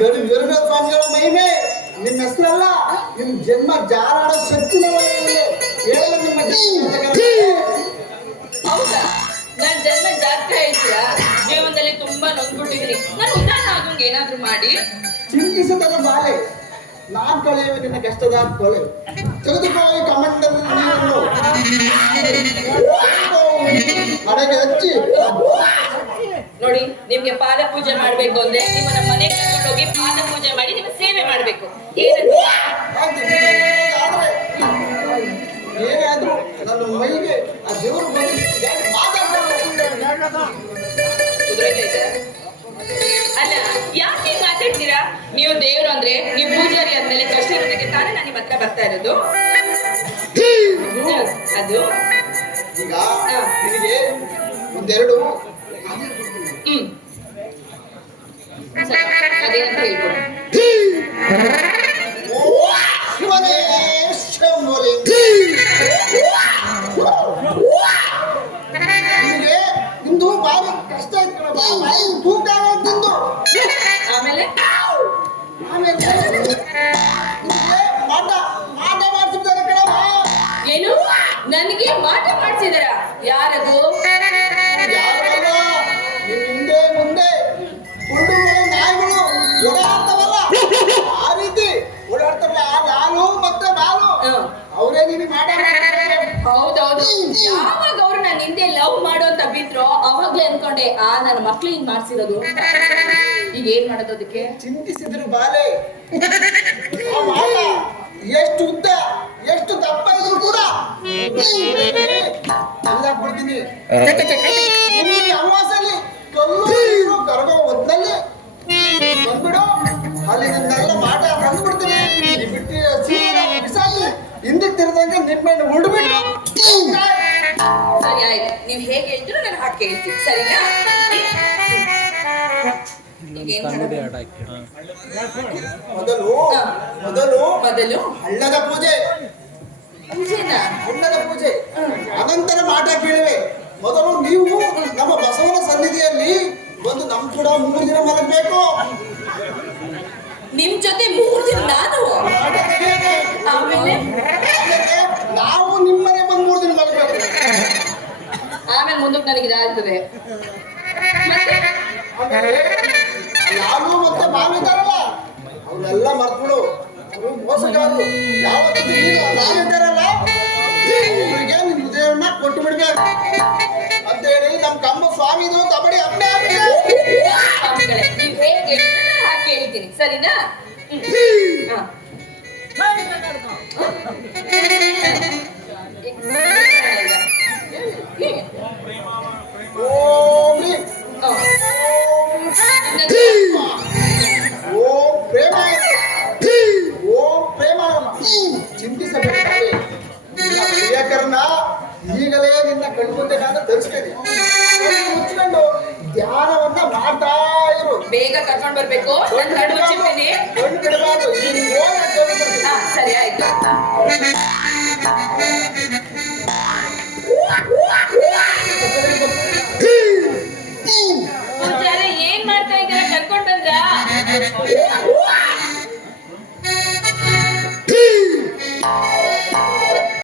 ವೀರಭದ್ರ ಸ್ವಾಮಿಗಳ ಮಹಿಮೆ ನಿಮ್ಮ ಹೆಸರಲ್ಲ, ನಿಮ್ ಜನ್ಮ ಜಾರಾಡೋ ಶಕ್ತಿ ಹೇಳಲ್ಲ ನಿಮ್ಮ ಹೌದಾ? ನನ್ ಜನ್ಮ ಜಾಸ್ತಿ ಆಯ್ತಾ? ಜೀವನದಲ್ಲಿ ತುಂಬಾ ನೊಂದ್ಬಿಟ್ಟಿದ್ದೀನಿ. ನಾನು ಉದಾಹರಣೆ ಆಗೋಂಗೆ ಏನಾದ್ರು ಮಾಡಿ. ಚಿಂತಿಸದ ಬಾಲೆ ನಾನ್ ಕಳೆಯುವೆ ನಿನ್ನ ಕಷ್ಟದ ಕೊಳೆ, ತೆಗೆದುಕೊಳ್ಳಿ ಕಮಂಡಲ್ಲಿ ನೀರನ್ನು ಅಡಗೆ ಹಚ್ಚಿ. ನೋಡಿ, ನಿಮ್ಗೆ ಪಾದ ಪೂಜೆ ಮಾಡ್ಬೇಕು ಅಂದ್ರೆ ನಿಮ್ಮನ್ನ ಮನೆಗೆ ಕರ್ಕೊಂಡು ಹೋಗಿ ಪಾದ ಪೂಜೆ ಮಾಡಿ ನಿಮ್ಮ ಸೇವೆ ಮಾಡ್ಬೇಕು. ಏನಾದ್ರು ನನ್ನ ಮೈಗೆ ಆ ದೇವರು ಅಲ್ಲ, ಯಾಕೆ ಮಾತಾಡ್ತೀರಾ? ನೀವು ದೇವ್ರು ಅಂದ್ರೆ ನೀವು ಪೂಜಾರಿ ಆದ್ಮೇಲೆ ಕಷ್ಟ ಇರೋದಕ್ಕೆ ತಾನೇ ನಾನು ನಿಮ್ಮ ಹತ್ರ ಬರ್ತಾ ಇರೋದು. ಅದು ಈಗ ನಿನಗೆ ಒಂದೆರಡು ಅದೇನಂತ ಹೇಳ್ಬೋದು. ನಿಮ್ದು ಬಾರಿ ಕಷ್ಟ ಆಮೇಲೆ ಏನು ನನಗೆ ಮಾಟ ಮಾಡ್ಸಿದಾರ? ಯಾರದು? ಹಿಂದೆ ಮುಂದೆ ಹುಡುಗರು ನಾಯಿಗಳು ಓಡಾಡ್ತಾವಲ್ಲ, ಆ ರೀತಿ ಓಡಾಡ್ತಾವಲ್ಲ ನಾನು ಮತ್ತೆ ನಾನು ಅವರೇ ನೀನು ಮಾಟ. ಹೌದೌದು, ಯಾವಾಗ ಅವ್ರು ನನ್ನ ಹಿಂದೆ ಲವ್ ಮಾಡೋ ಅಂತ ಬಿದ್ರೋ ಅವಾಗ್ಲೇ ಅನ್ಕೊಂಡೆ ನನ್ನ ಮಕ್ಳು ಹಿಂಗ್ ಮಾಡ್ಸಿರೋದು. ಈಗ ಏನ್ ಮಾಡೋದು? ಅದಕ್ಕೆ ಚಿಂತಿಸಿದ್ರು ಬಾಲೆ. ಎಷ್ಟು ಉದ್ದ ಎಷ್ಟು ದಪ್ಪ ಇದ್ರು ಕೂಡ ಎಲ್ಲ ಕೊಡ್ತೀನಿ. ಅಮಾವಾಸ್ಯಲ್ಲಿ ಕಲ್ಲು ಕರಗೋ ಹೊತ್ತಲ್ಲಿ ಬಂದ್ಬಿಡು, ಅಲ್ಲಿ ನಿನ್ನೆಲ್ಲ ಮಾಟ ತಂದ್ಬಿಡ್ತೀನಿ. ಬಿಟ್ಟು ಬಿಸಾಕಿ ಹಿಂದಕ್ಕೆ ತಿರ್ದಂಗೆ ನಿಮ್ಮೆಣ್ಣು ಉಡ್ಬಿಟ್ಟು. ಸರಿ ಆಯ್ತು, ನೀವ್ ಹೇಗೆ ಹೇಳ್ತೀರೋ ನಾನು ಹಾಗೆ ಕೇಳ್ತೀನಿ, ಸರಿನಾ? ಮೊದಲು ಮೊದಲು ಮೊದಲು ಹಳ್ಳದ ಪೂಜೆ, ಹಳ್ಳದ ಪೂಜೆ, ಅನಂತರ ಮಾಟ ಕೇಳಿವೆ. ಮೊದಲು ನೀವು ನಮ್ಮ ಬಸವನ ಸನ್ನಿಧಿಯಲ್ಲಿ ಬಂದು ನಮ್ ಕೂಡ 3 ದಿನ ಮಲಗಬೇಕು. ನಿಮ್ ಜೊತೆ 3 ದಿನ ನಾನು? ಆಮೇಲೆ ನಾವು ನಿಮ್ಮನೆ ಬಂದು 3 ದಿನ ಮಲಗಬೇಕು. ಆಮೇಲೆ ಮುಂದಕ್ಕೆ ನನಗೆ ಇದಾಗ್ತದೆ. ನಾನು ಮತ್ತೆ ಬಾವಿದಾರಲ್ಲ ಅವರೆಲ್ಲ ಮರ್ತ್ಬಿಡು, ಅವರು ಮೋಸಗಾರರು. ಯಾವತ್ತೂ ನಾವಿದ್ದಾರಲ್ಲ ಅವರಿಗೆ ನಿಮ್ ಹೃದಯವನ್ನ ಕೊಟ್ಟು ಬಿಡ್ಬೇಕು ಅಂತೇಳಿ ನಮ್ ಕಂಬ ಸ್ವಾಮಿದು ಕಬಡ್ಡಿ ಅಪ್ಪೆ ನೀವು ಹೇಗೆ ಹಾಕಿ ಹೇಳ್ತೀನಿ, ಸರಿನಾ? ಚಿಂತಿಸಬೇಕು. ಪ್ರಿಯಕರನ್ನ ಈಗಲೇ ನಿನ್ನ ಕಣ್ಮುಂದೆ ನಾನು ಧರಿಸ್ತೇನೆ. ಮುಚ್ಚಿಕೊಂಡು ಧ್ಯಾನವನ್ನ ಮಾಡ್ತಾ ಇರು. ಬೇಗ ಕರ್ಕೊಂಡು ಬರ್ಬೇಕು. ಕಣ್ಣು ಬಿಡಬಾರ್ದು. ಸರಿ ಆಯ್ತು. ಪೂಜಾರಿ ಏನ್ ಮಾಡ್ತಾ ಇದ್ದೀರಾ? ಕರ್ಕೊಂಡ್ ಬಂದ್ರಾ?